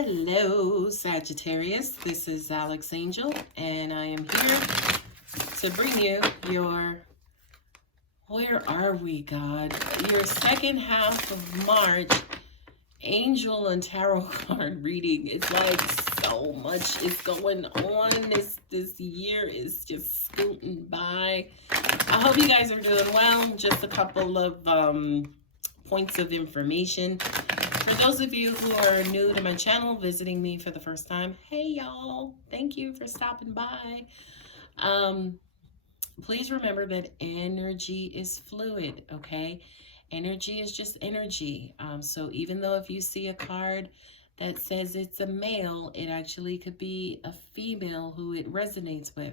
Hello, Sagittarius. This is Alex Angel, and I am here to bring you your, where are we, God? Your second half of March Angel and Tarot card reading. It's like so much is going on. This year is just scooting by. I hope you guys are doing well. Just a couple of points of information. For those of you who are new to my channel, visiting me for the first time, hey y'all, thank you for stopping by. Please remember that energy is fluid, okay? Energy is just energy. So even though if you see a card that says it's a male, it actually could be a female who it resonates with.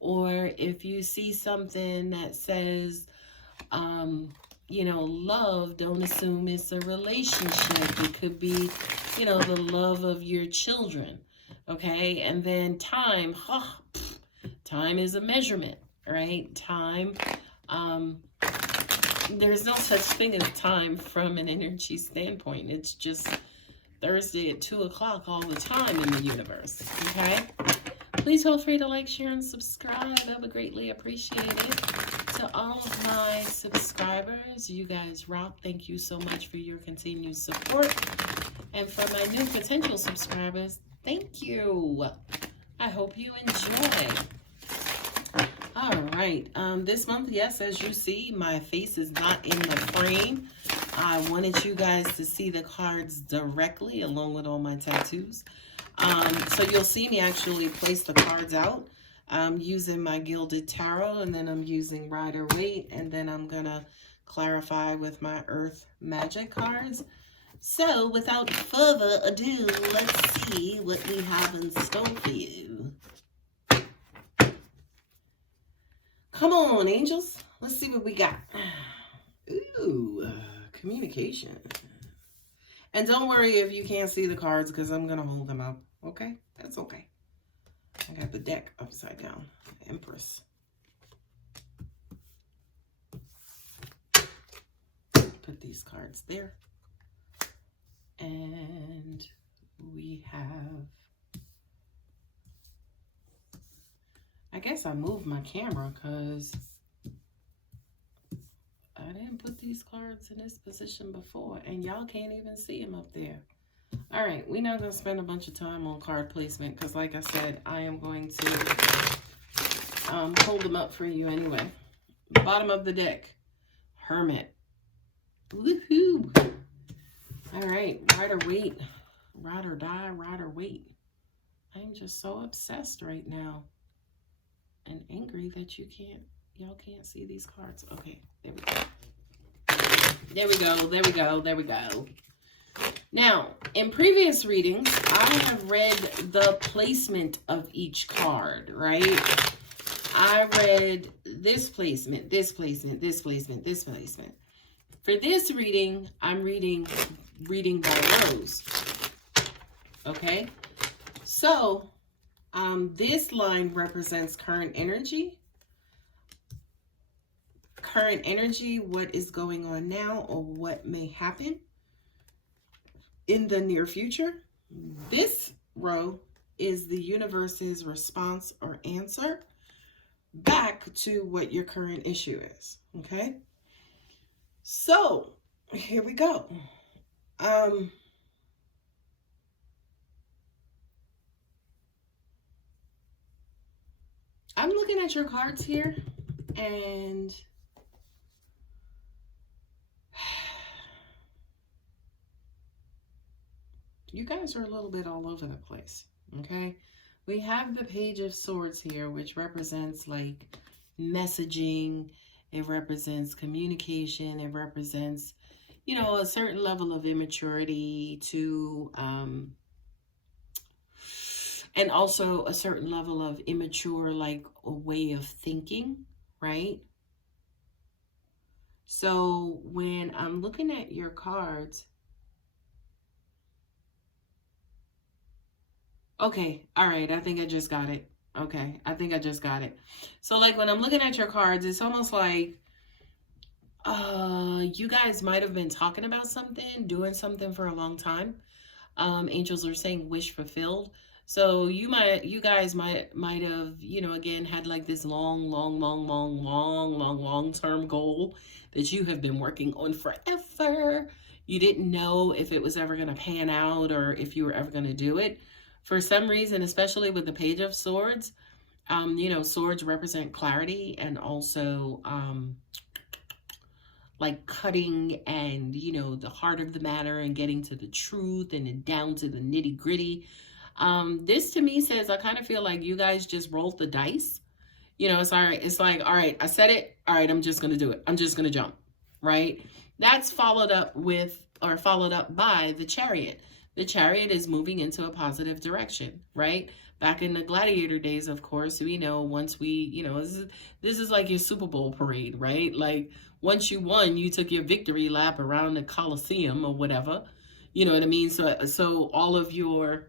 Or if you see something that says, you know, love, don't assume it's a relationship. It could be, you know, the love of your children, okay? And then time, time is a measurement, right? Time, there's no such thing as time from an energy standpoint. It's just Thursday at 2 o'clock all the time in the universe, okay? Please feel free to like, share, and subscribe. I would greatly appreciate it. To all of my subscribers, you guys rock. Thank you so much for your continued support. And for my new potential subscribers, thank you. I hope you enjoy. All right. This month, yes, as you see, my face is not in the frame. I wanted you guys to see the cards directly along with all my tattoos. So you'll see me actually place the cards out. I'm using my Gilded Tarot, and then I'm using Waite, and then I'm going to clarify with my Earth Magic cards. So without further ado, let's see what we have in store for you. Come on, angels. Let's see what we got. Ooh, communication. And don't worry if you can't see the cards, because I'm going to hold them up. Okay? That's okay. I got the deck upside down. Empress. Put these cards there. And we have... I guess I moved my camera because I didn't put these cards in this position before. And y'all can't even see them up there. All right, we're not going to spend a bunch of time on card placement because, like I said, I am going to hold them up for you anyway. Bottom of the deck, Hermit. Woohoo! All right, ride or wait. Ride or die, ride or wait. I'm just so obsessed right now and angry that y'all can't see these cards. Okay, there we go. There we go, there we go, there we go. Now, in previous readings, I have read the placement of each card, right? I read this placement, this placement, this placement, this placement. For this reading, I'm reading by rows, okay? So, this line represents current energy. Current energy, what is going on now or what may happen in the near future. This row is the universe's response or answer back to what your current issue is, okay? So, here we go. I'm looking at your cards here, and you guys are a little bit all over the place, okay? We have the Page of Swords here, which represents like messaging. It represents communication. It represents, you know, a certain level of immaturity to, and also a certain level of immature, like a way of thinking, right? So when I'm looking at your cards, okay, all right, I think I just got it. Okay, I think I just got it. So like when I'm looking at your cards, it's almost like you guys might have been talking about something, doing something for a long time. Angels are saying wish fulfilled. So you guys might have, you know, again, had like this long term goal that you have been working on forever. You didn't know if it was ever going to pan out or if you were ever going to do it. For some reason, especially with the Page of Swords, you know, swords represent clarity and also like cutting and, you know, the heart of the matter and getting to the truth and down to the nitty gritty. This to me says, I kind of feel like you guys just rolled the dice. You know, it's all right. It's like, all right, I said it. All right, I'm just going to do it. I'm just going to jump, right? That's followed up with, or followed up by the Chariot. The Chariot is moving into a positive direction, right? Back in the gladiator days, of course, we know once we, you know, this is like your Super Bowl parade, right? Like once you won, you took your victory lap around the Coliseum or whatever. You know what I mean? So all of your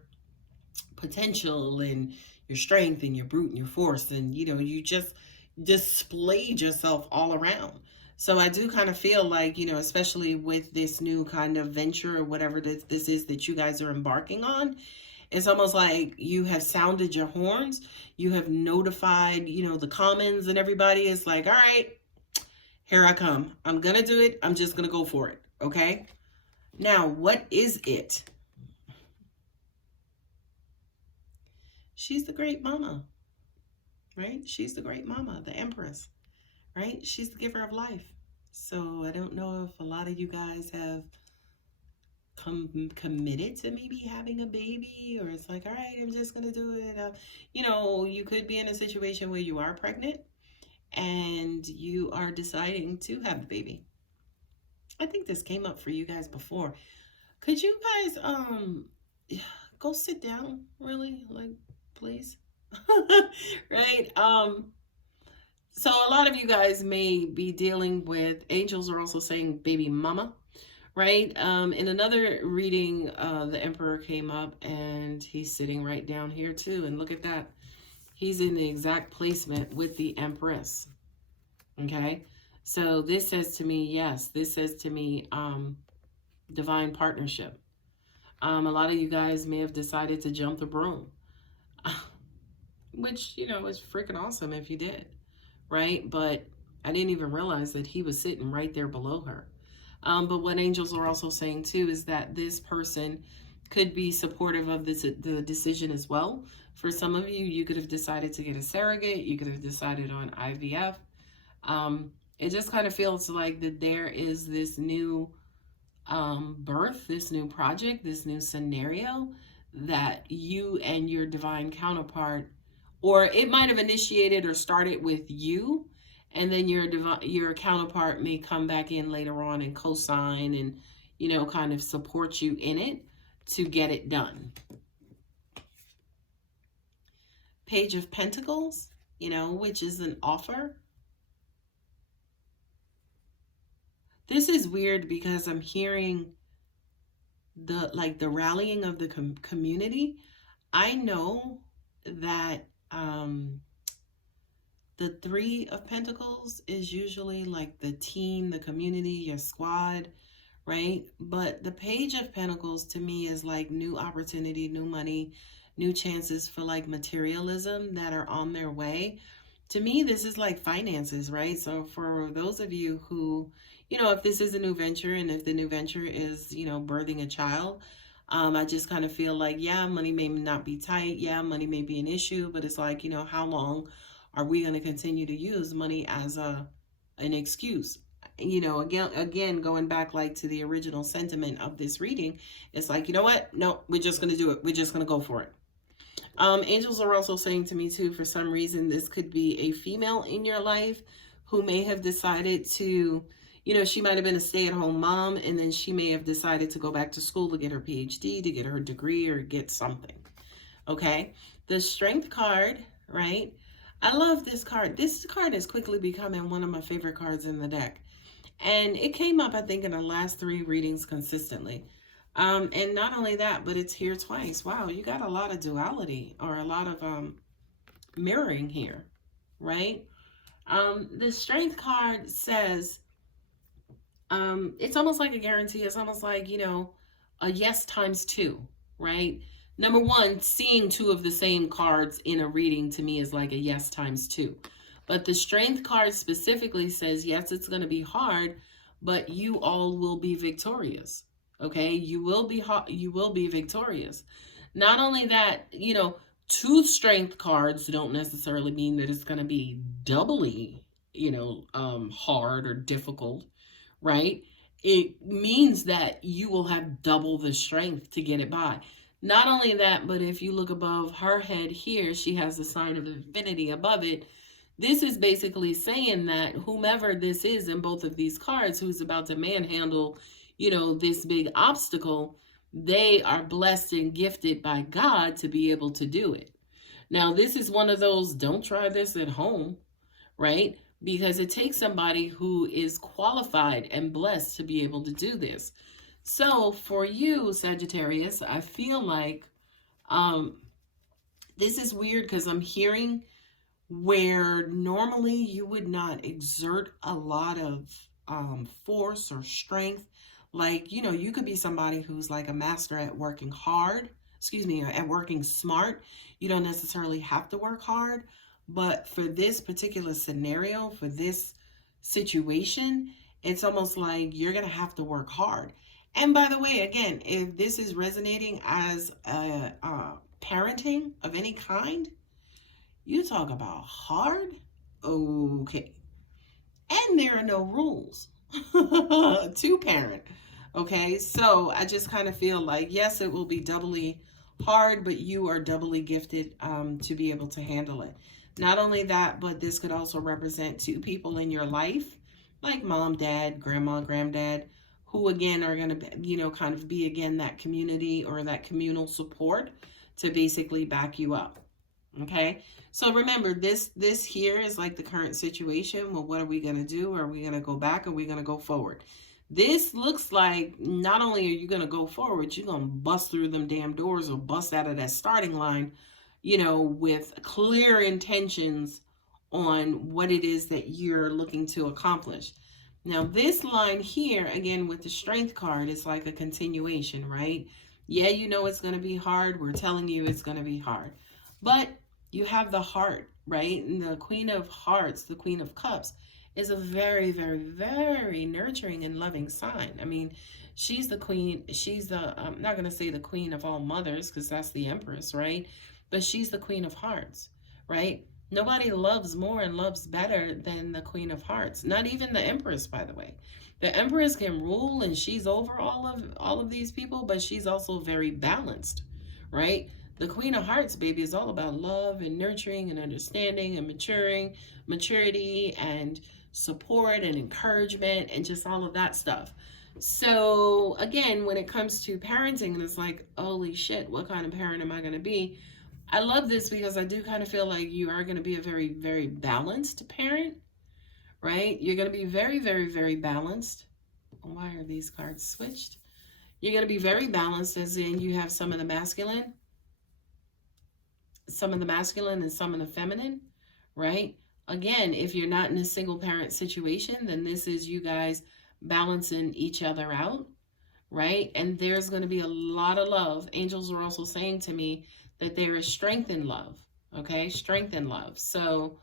potential and your strength and your brute and your force, and you know, you just displayed yourself all around. So I do kind of feel like, you know, especially with this new kind of venture or whatever this is that you guys are embarking on, it's almost like you have sounded your horns. You have notified, you know, the commons and everybody. Is like, all right, here I come. I'm going to do it. I'm just going to go for it. Okay. Now, what is it? She's the great mama, right? She's the great mama, the empress, right? She's the giver of life. So I don't know if a lot of you guys have committed to maybe having a baby, or it's like, all right, I'm just going to do it. You know, you could be in a situation where you are pregnant and you are deciding to have the baby. I think this came up for you guys before. Could you guys go sit down, really? Like, please. Right? So a lot of you guys may be dealing with, angels are also saying baby mama, right? In another reading, the Emperor came up and he's sitting right down here too. And look at that. He's in the exact placement with the Empress. Okay. So this says to me, yes, this says to me, divine partnership. A lot of you guys may have decided to jump the broom, which, you know, is freaking awesome if you did, right? But I didn't even realize that he was sitting right there below her. But what angels are also saying too is that this person could be supportive of the decision as well. For some of you, you could have decided to get a surrogate. You could have decided on IVF. It just kind of feels like that there is this new birth, this new project, this new scenario that you and your divine counterpart, or it might have initiated or started with you, and then your counterpart may come back in later on and co-sign and, you know, kind of support you in it to get it done. Page of Pentacles, you know, which is an offer. This is weird because I'm hearing the rallying of the community. I know that the Three of Pentacles is usually like the team, the community, your squad, right? But the Page of Pentacles to me is like new opportunity, new money, new chances for like materialism that are on their way. To me, this is like finances, right? So for those of you who, you know, if this is a new venture and if the new venture is, you know, birthing a child, I just kind of feel like, yeah, money may not be tight. Yeah, money may be an issue, but it's like, you know, how long are we going to continue to use money as an excuse? You know, again, going back like to the original sentiment of this reading, it's like, you know what? No, we're just going to do it. We're just going to go for it. Angels are also saying to me too, for some reason, this could be a female in your life who may have decided to, you know, she might have been a stay-at-home mom, and then she may have decided to go back to school to get her PhD, to get her degree, or get something. Okay. The Strength card, right? I love this card. This card is quickly becoming one of my favorite cards in the deck. And it came up, I think, in the last 3 readings consistently. And not only that, but it's here twice. Wow, you got a lot of duality, or a lot of mirroring here, right? The Strength card says, it's almost like a guarantee. It's almost like, you know, a yes times 2, right? Number one, seeing two of the same cards in a reading to me is like a yes times two. But the strength card specifically says, yes, it's going to be hard, but you all will be victorious. Okay? You will be victorious. Not only that, two strength cards don't necessarily mean that it's going to be doubly, hard or difficult, right? It means that you will have double the strength to get it by. Not only that, but if you look above her head here, she has the sign of infinity above it. This is basically saying that whomever this is in both of these cards who's about to manhandle, this big obstacle, they are blessed and gifted by God to be able to do it. Now, this is one of those, don't try this at home, right? Because it takes somebody who is qualified and blessed to be able to do this. So for you, Sagittarius, I feel like this is weird because I'm hearing where normally you would not exert a lot of force or strength. Like, you could be somebody who's like a master at working hard, at working smart. You don't necessarily have to work hard. But for this particular scenario, for this situation, it's almost like you're going to have to work hard. And by the way, again, if this is resonating as parenting of any kind, you talk about hard, okay. And there are no rules to parent, okay? So I just kind of feel like, yes, it will be doubly hard, but you are doubly gifted to be able to handle it. Not only that, but this could also represent two people in your life, like mom, dad, grandma, granddad, who again are going to, kind of be again that community or that communal support to basically back you up. Okay, so remember this here is like the current situation. Well, what are we going to do? Are we going to go back? Or are we going to go forward? This looks like not only are you going to go forward, you're going to bust through them damn doors or bust out of that starting line, with clear intentions on what it is that you're looking to accomplish. Now, this line here, again, with the strength card, is like a continuation, right? Yeah, it's going to be hard. We're telling you it's going to be hard. But you have the heart, right? And the Queen of Hearts, the Queen of Cups, is a very, very, very nurturing and loving sign. I mean, she's the queen. She's I'm not going to say the queen of all mothers because that's the Empress, right? But she's the Queen of Hearts, right? Nobody loves more and loves better than the Queen of Hearts. Not even the Empress, by the way. The Empress can rule and she's over all of these people, but she's also very balanced, right? The Queen of Hearts, baby, is all about love and nurturing and understanding and maturity and support and encouragement and just all of that stuff. So again, when it comes to parenting, and it's like, holy shit, what kind of parent am I going to be? I love this because I do kind of feel like you are going to be a very, very balanced parent, right? You're going to be very, very, very balanced. Why are these cards switched? You're going to be very balanced, as in you have some of the masculine and some of the feminine, right? Again, if you're not in a single parent situation, then this is you guys balancing each other out, right? And there's going to be a lot of love. Angels are also saying to me that there is strength in love, okay? Strength in love. So,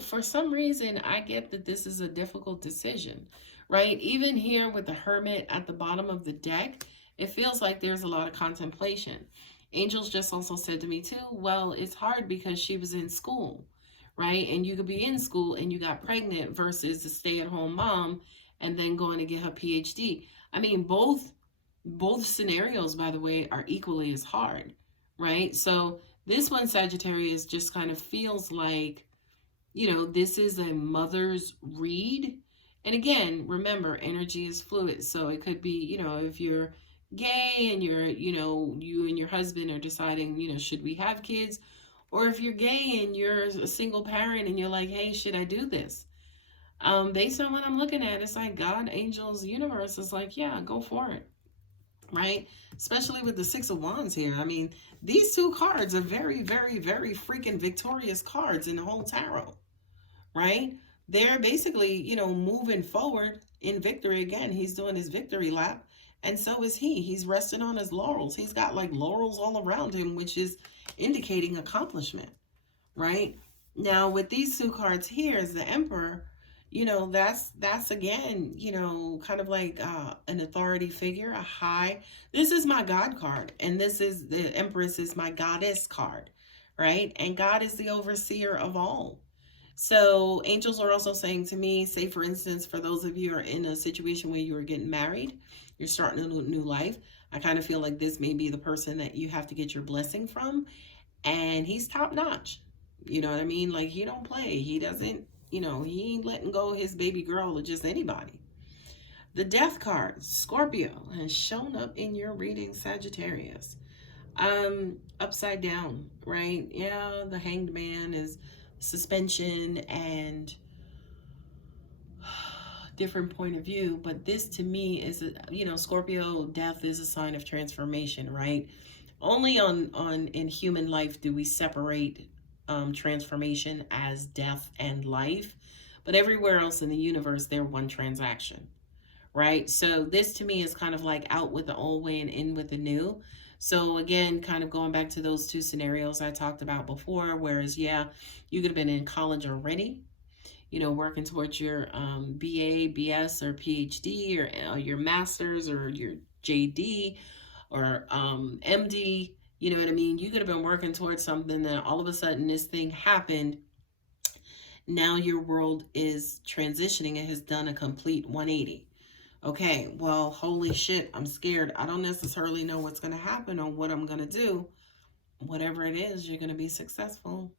for some reason, I get that this is a difficult decision, right? Even here with the Hermit at the bottom of the deck, it feels like there's a lot of contemplation. Angels just also said to me too, well, it's hard because she was in school, right? And you could be in school and you got pregnant versus a stay-at-home mom and then going to get her PhD. I mean, both scenarios, by the way, are equally as hard, right? So this one, Sagittarius, just kind of feels like, this is a mother's read. And again, remember, energy is fluid. So it could be, if you're gay and you're, you and your husband are deciding, should we have kids? Or if you're gay and you're a single parent and you're like, hey, should I do this? Based on what I'm looking at, it's like God, angels, universe is like, yeah, go for it. Right? Especially with the Six of Wands here. I mean, these two cards are very, very, very freaking victorious cards in the whole tarot. Right? They're basically, moving forward in victory. Again, he's doing his victory lap. And so is he. He's resting on his laurels. He's got like laurels all around him, which is indicating accomplishment, right? Now, with these two cards here is the Emperor. You know, that's again, you know, kind of like an authority figure, a high. This is my God card, and this is the Empress is my goddess card, right? And God is the overseer of all. So angels are also saying to me, say for instance, for those of you who are in a situation where you are getting married, you're starting a new life. I kind of feel like this may be the person that you have to get your blessing from. And he's top notch. You know what I mean? Like, he don't play. He doesn't, you know, he ain't letting go of his baby girl or just anybody. The Death card, Scorpio, has shown up in your reading, Sagittarius. Upside down, right? Yeah, the Hanged Man is suspension and different point of view, but this to me is, you know, Scorpio, death is a sign of transformation, right? Only in human life do we separate transformation as death and life, but everywhere else in the universe they're one transaction, right? So this to me is kind of like out with the old way and in with the new. So again, kind of going back to those two scenarios I talked about before, whereas, yeah, you could have been in college already, you know, working towards your BA, BS, or PhD, or your master's, or your JD, or MD, you know what I mean? You could have been working towards something, that all of a sudden this thing happened. Now your world is transitioning. It has done a complete 180. Okay, well, holy shit, I'm scared. I don't necessarily know what's going to happen or what I'm going to do. Whatever it is, you're going to be successful.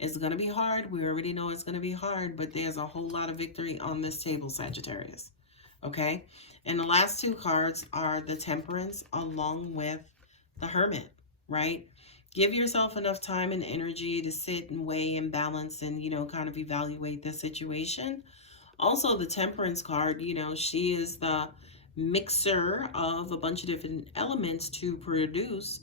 It's going to be hard. We already know it's going to be hard, but there's a whole lot of victory on this table, Sagittarius. Okay, and the last two cards are the Temperance along with the Hermit, right? Give yourself enough time and energy to sit and weigh and balance and, you know, kind of evaluate the situation. Also, the Temperance card, you know, she is the mixer of a bunch of different elements to produce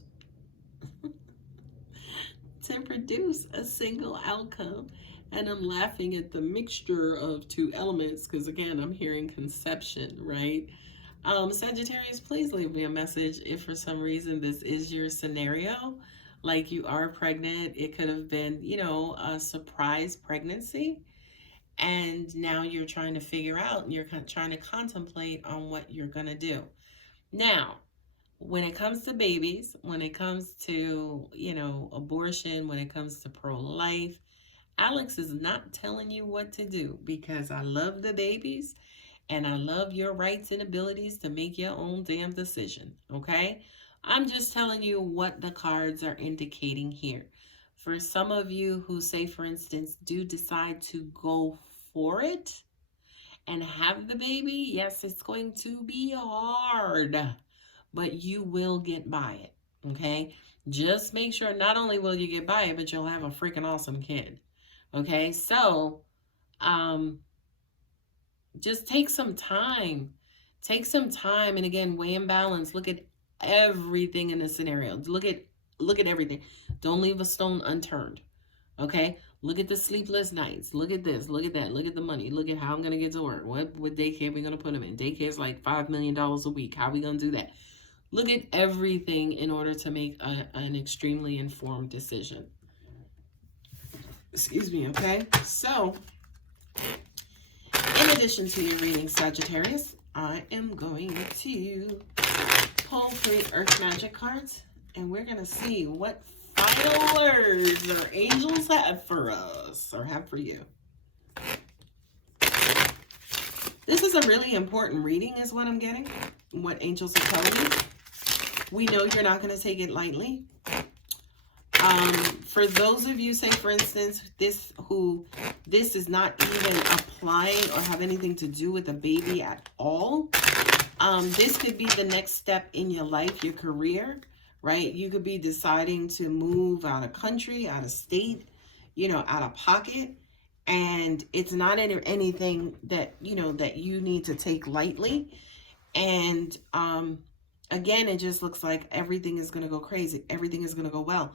a single outcome. And I'm laughing at the mixture of two elements because, again, I'm hearing conception, right? Sagittarius, please leave me a message if for some reason this is your scenario. Like, you are pregnant. It could have been, you know, a surprise pregnancy. And now you're trying to figure out, and you're trying to contemplate on what you're going to do. Now, when it comes to babies, when it comes to, you know, abortion, when it comes to pro-life, Alex is not telling you what to do, because I love the babies and I love your rights and abilities to make your own damn decision, okay? I'm just telling you what the cards are indicating here. For some of you who, say, for instance, do decide to go for it and have the baby, yes, it's going to be hard, but you will get by it, okay? Just make sure not only will you get by it, but you'll have a freaking awesome kid, okay? So, just take some time. Take some time, and again, weigh and balance. Look at everything in the scenario. Look at everything. Don't leave a stone unturned, okay? Look at the sleepless nights. Look at this. Look at that. Look at the money. Look at how I'm going to get to work. What daycare we going to put them in? Daycare is like $5 million a week. How are we going to do that? Look at everything in order to make an extremely informed decision. Excuse me, okay? So, in addition to your reading, Sagittarius, I am going to pull 3 Earth Magic cards, and we're going to see what final words our angels have for us, or have for you. This is a really important reading, is what I'm getting, what angels are telling you. We know you're not going to take it lightly. For those of you, say, for instance, this is not even applying or have anything to do with a baby at all. This could be the next step in your life, your career, right? You could be deciding to move out of country, out of state, you know, out of pocket. And it's not anything that, you know, that you need to take lightly. And again, it just looks like everything is going to go crazy. Everything is going to go well.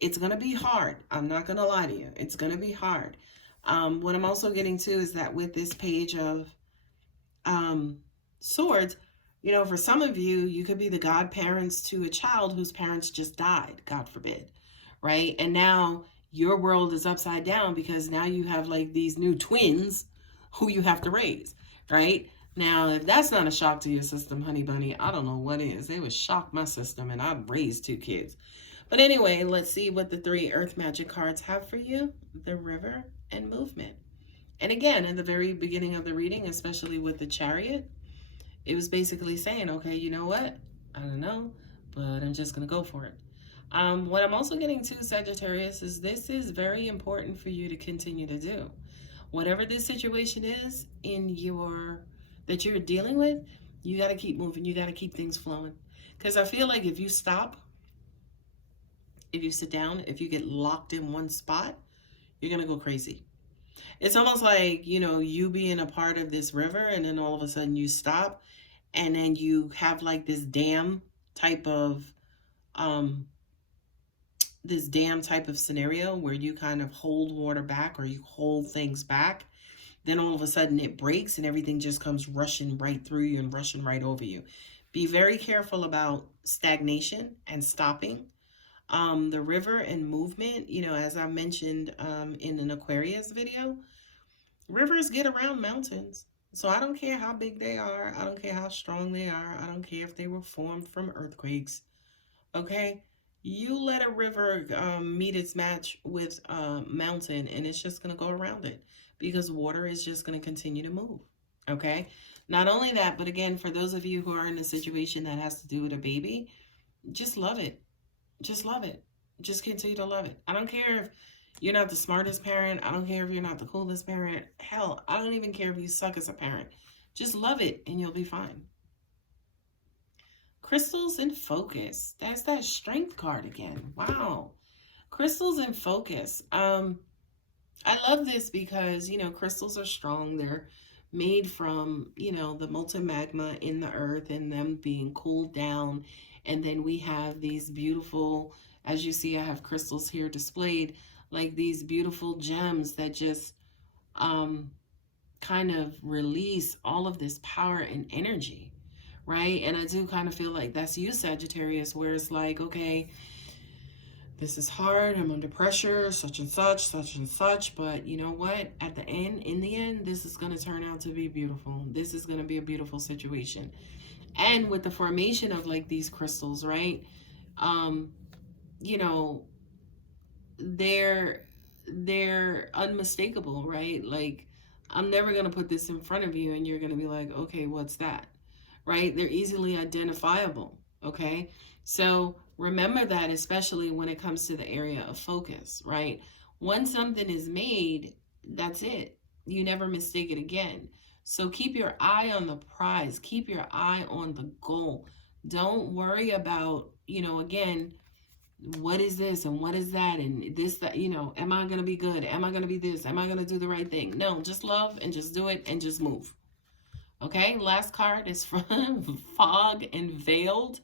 It's going to be hard. I'm not going to lie to you. It's going to be hard. What I'm also getting to is that with this page of swords, You know, for some of you, you could be the godparents to a child whose parents just died, God forbid, right? And now your world is upside down because now you have like these new twins who you have to raise, right? Now, if that's not a shock to your system, honey bunny, I don't know what is. It would shock my system, and I raised 2 kids. But anyway, let's see what the 3 Earth Magic cards have for you. The River and Movement. And again, in the very beginning of the reading, especially with the Chariot, it was basically saying, okay, you know what? I don't know, but I'm just going to go for it. What I'm also getting to, Sagittarius, is this is very important for you to continue to do. Whatever this situation is that you're dealing with, you got to keep moving. You got to keep things flowing. Because I feel like if you stop, if you sit down, if you get locked in one spot, you're going to go crazy. It's almost like, you know, you being a part of this river and then all of a sudden you stop and then you have like this dam type of scenario where you kind of hold water back or you hold things back. Then all of a sudden it breaks and everything just comes rushing right through you and rushing right over you. Be very careful about stagnation and stopping. The river and movement, you know, as I mentioned in an Aquarius video, rivers get around mountains. So I don't care how big they are. I don't care how strong they are. I don't care if they were formed from earthquakes. Okay? You let a river meet its match with a mountain and it's just going to go around it because water is just going to continue to move. Okay? Not only that, but again, for those of you who are in a situation that has to do with a baby, just love it. Just love it. Just continue to love it. I don't care if you're not the smartest parent. I don't care if you're not the coolest parent. Hell, I don't even care if you suck as a parent. Just love it and you'll be fine. Crystals in focus. That's that strength card again. Wow. Crystals in focus. I love this because, you know, crystals are strong. They're made from, you know, the molten magma in the earth and them being cooled down. And then we have these beautiful, as you see, I have crystals here displayed, like these beautiful gems that just kind of release all of this power and energy, right? And I do kind of feel like that's you, Sagittarius, where it's like, okay, this is hard, I'm under pressure, such and such, but you know what? At the end, in the end, this is going to turn out to be beautiful. This is going to be a beautiful situation. And with the formation of like these crystals, right? You know, they're unmistakable, right? Like, I'm never going to put this in front of you and you're going to be like, okay, what's that? Right? They're easily identifiable. Okay. So remember that, especially when it comes to the area of focus, right? Once something is made, that's it. You never mistake it again. So keep your eye on the prize. Keep your eye on the goal. Don't worry about, you know, again, what is this and what is that and this, that, you know, am I going to be good? Am I going to be this? Am I going to do the right thing? No, just love and just do it and just move. Okay, last card is from Fog and Veiled.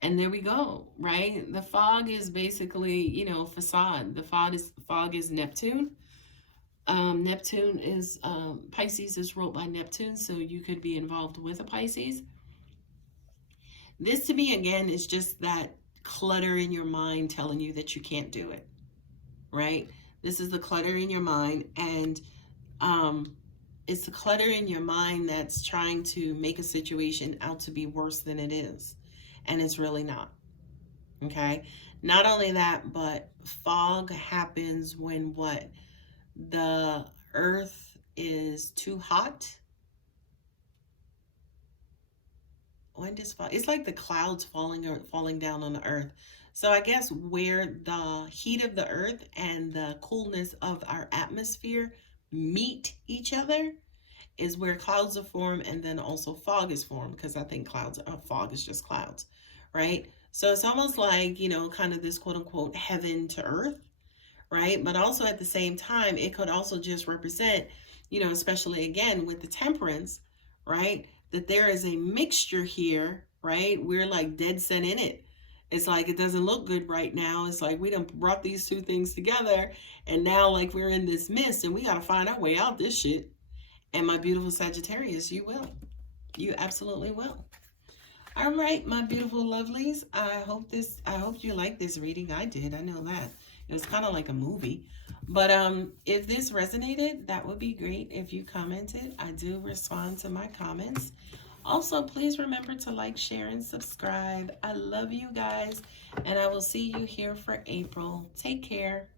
And there we go, right? The fog is basically, you know, facade. The fog is Neptune. Neptune is, Pisces is ruled by Neptune, so you could be involved with a Pisces. This to me, again, is just that clutter in your mind telling you that you can't do it, right? This is the clutter in your mind, and it's the clutter in your mind that's trying to make a situation out to be worse than it is, and it's really not, okay? Not only that, but fog happens when what? The earth is too hot. When does fog? It's like the clouds falling down on the earth. So I guess where the heat of the earth and the coolness of our atmosphere meet each other is where clouds are formed, and then also fog is formed, because I think fog is just clouds, right? So it's almost like, you know, kind of this quote unquote heaven to earth, right? But also at the same time, it could also just represent, you know, especially again with the temperance, right? That there is a mixture here, right? We're like dead set in it. It's like, it doesn't look good right now. It's like we done brought these two things together, and now like we're in this mist and we got to find our way out this shit. And my beautiful Sagittarius, you will. You absolutely will. All right, my beautiful lovelies. I hope you like this reading. I did. I know that. It was kind of like a movie. But if this resonated, that would be great if you commented. I do respond to my comments. Also, please remember to like, share, and subscribe. I love you guys, and I will see you here for April. Take care.